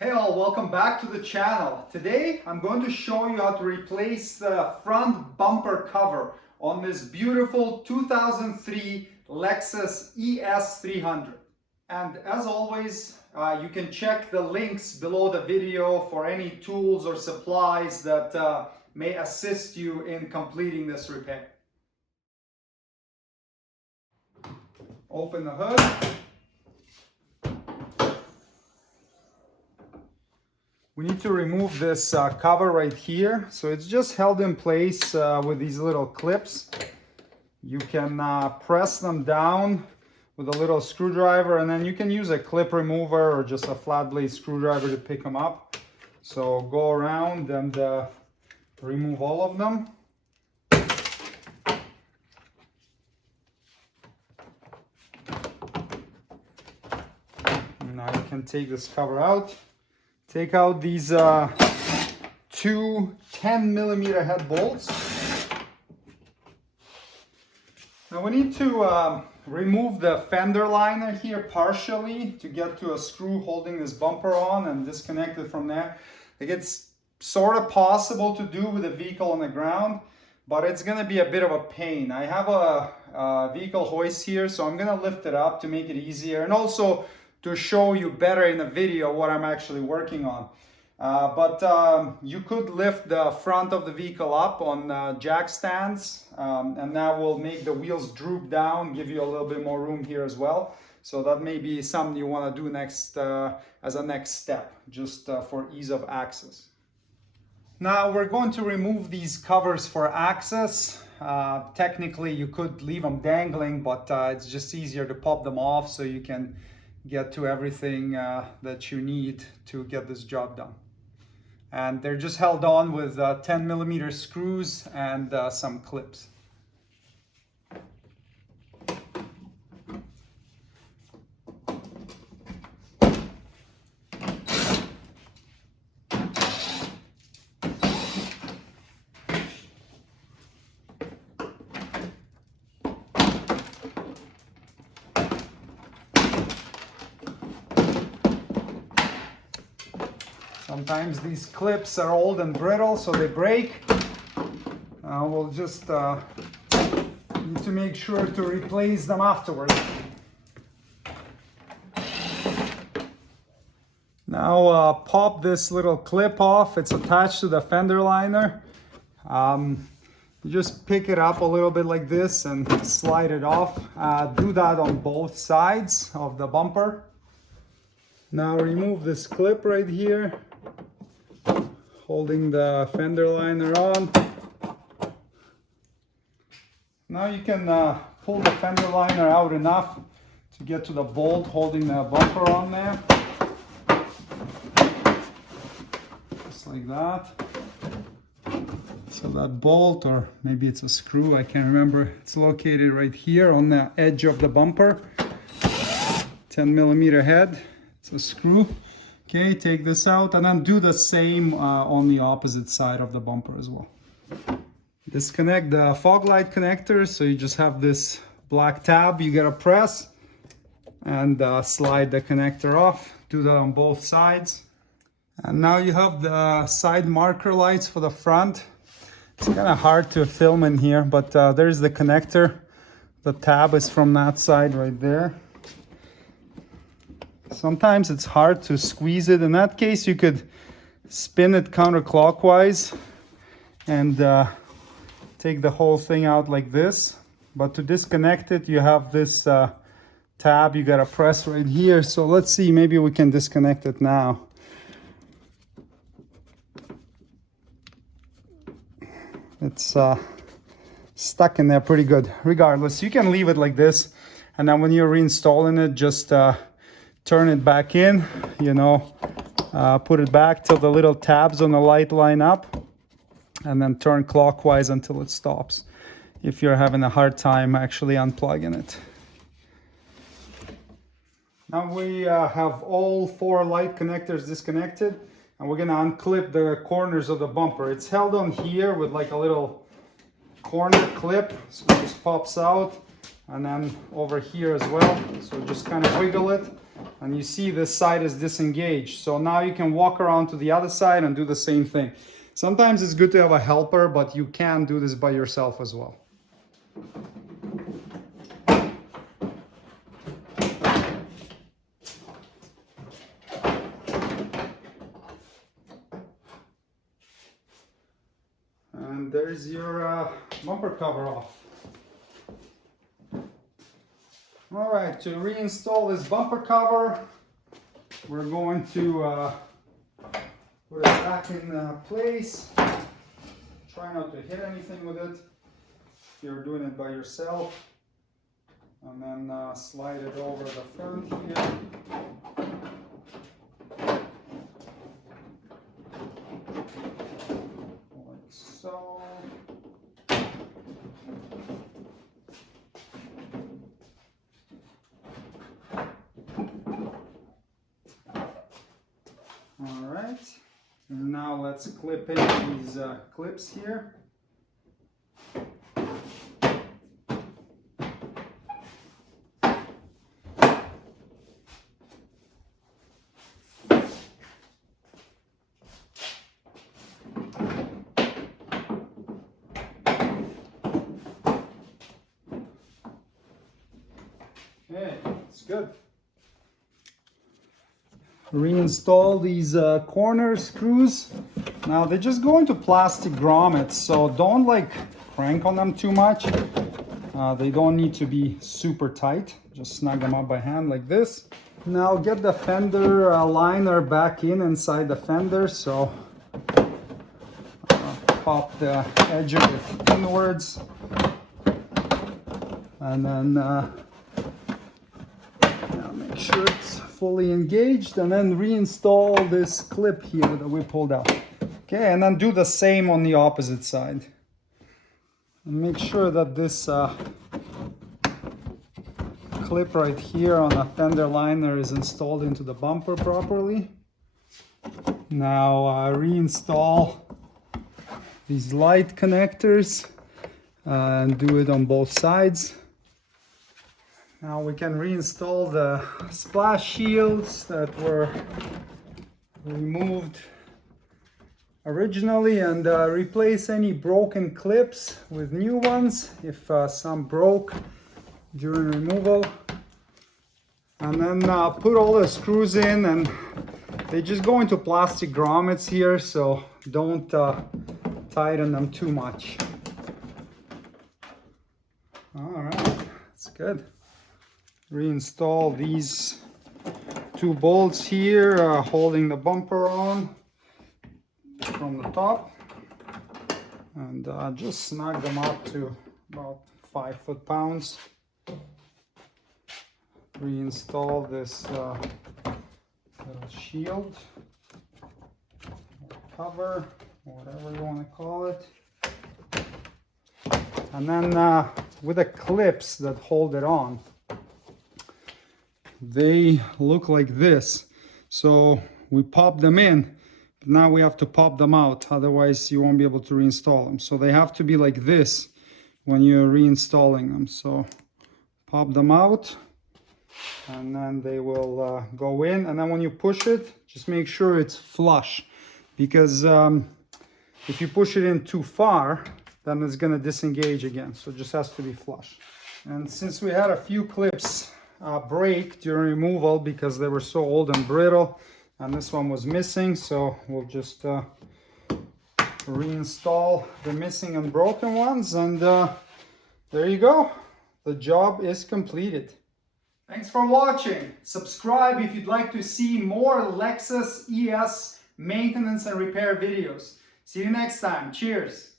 Hey all, welcome back to the channel. Today I'm going to show you how to replace the front bumper cover on this beautiful 2003 Lexus ES300. And as always, you can check the links below the video for any tools or supplies that may assist you in completing this repair. Open the hood. We need to remove this cover right here. So it's just held in place with these little clips. You can press them down with a little screwdriver, and then you can use a clip remover or just a flat blade screwdriver to pick them up. So go around and remove all of them. Now you can take this cover out. Take out these two 10mm head bolts. Now we need to remove the fender liner here partially to get to a screw holding this bumper on and disconnect it from there. Like, it's sort of possible to do with a vehicle on the ground, but it's going to be a bit of a pain. I have a vehicle hoist here, so I'm going to lift it up to make it easier, and also to show you better in the video what I'm actually working on. You could lift the front of the vehicle up on jack stands, and that will make the wheels droop down, give you a little bit more room here as well. So that may be something you want to do next as a next step, just for ease of access. Now we're going to remove these covers for access. Technically you could leave them dangling, but it's just easier to pop them off so you can get to everything that you need to get this job done. And they're just held on with 10mm screws and some clips. Sometimes these clips are old and brittle, so they break. We'll just need to make sure to replace them afterwards. Now pop this little clip off. It's attached to the fender liner. You just pick it up a little bit like this and slide it off. Do that on both sides of the bumper. Now remove this clip right here, holding the fender liner on. Now you can pull the fender liner out enough to get to the bolt holding the bumper on there. Just like that. So that bolt, or maybe it's a screw, I can't remember, it's located right here on the edge of the bumper. 10mm head, it's a screw. Okay, take this out and then do the same on the opposite side of the bumper as well. Disconnect the fog light connector, so you just have this black tab you gotta press and slide the connector off. Do that on both sides. And now you have the side marker lights for the front. It's kind of hard to film in here, but there's the connector. The tab is from that side right there. Sometimes it's hard to squeeze it. In that case, you could spin it counterclockwise and take the whole thing out like this. But to disconnect it, you have this tab you gotta press right here. So let's see, maybe we can disconnect it now. It's stuck in there pretty good. Regardless, you can leave it like this, and then when you're reinstalling it, just turn it back in, put it back till the little tabs on the light line up, and then turn clockwise until it stops if you're having a hard time actually unplugging it. Now we have all 4 light connectors disconnected, and we're going to unclip the corners of the bumper. It's held on here with like a little corner clip, so it just pops out, and then over here as well. So just kind of wiggle it And you see this side is disengaged. So now you can walk around to the other side and do the same thing. Sometimes it's good to have a helper, but you can do this by yourself as well. And there's your bumper cover off. All right, to reinstall this bumper cover, we're going to put it back in place. Try not to hit anything with it if you're doing it by yourself. And then slide it over the front here. Like so. All right, now let's clip in these clips here. Okay, it's good. Reinstall these corner screws. Now they just go into plastic grommets, so don't like crank on them too much. They don't need to be super tight. Just snug them up by hand like this. Now get the fender liner back inside the fender. So pop the edge of it inwards, and then make sure it's fully engaged, and then reinstall this clip here that we pulled out. Okay, and then do the same on the opposite side. And make sure that this clip right here on the fender liner is installed into the bumper properly. Now reinstall these light connectors and do it on both sides. Now we can reinstall the splash shields that were removed originally, and replace any broken clips with new ones if some broke during removal. And then put all the screws in, and they just go into plastic grommets here, so don't tighten them too much. All right, that's good. Reinstall these two bolts here holding the bumper on from the top, and just snug them up to about 5 foot-pounds. Reinstall this little shield or cover, whatever you want to call it, and then with the clips that hold it on, they look like this. So we pop them in, but now we have to pop them out, otherwise you won't be able to reinstall them. So they have to be like this when you're reinstalling them. So pop them out, and then they will go in. And then when you push it, just make sure it's flush, because if you push it in too far, then it's going to disengage again. So it just has to be flush. And since we had a few clips break during removal because they were so old and brittle, and this one was missing, so we'll just reinstall the missing and broken ones, and there you go, the job is completed. Thanks for watching. Subscribe if you'd like to see more Lexus ES maintenance and repair videos. See you next time. Cheers.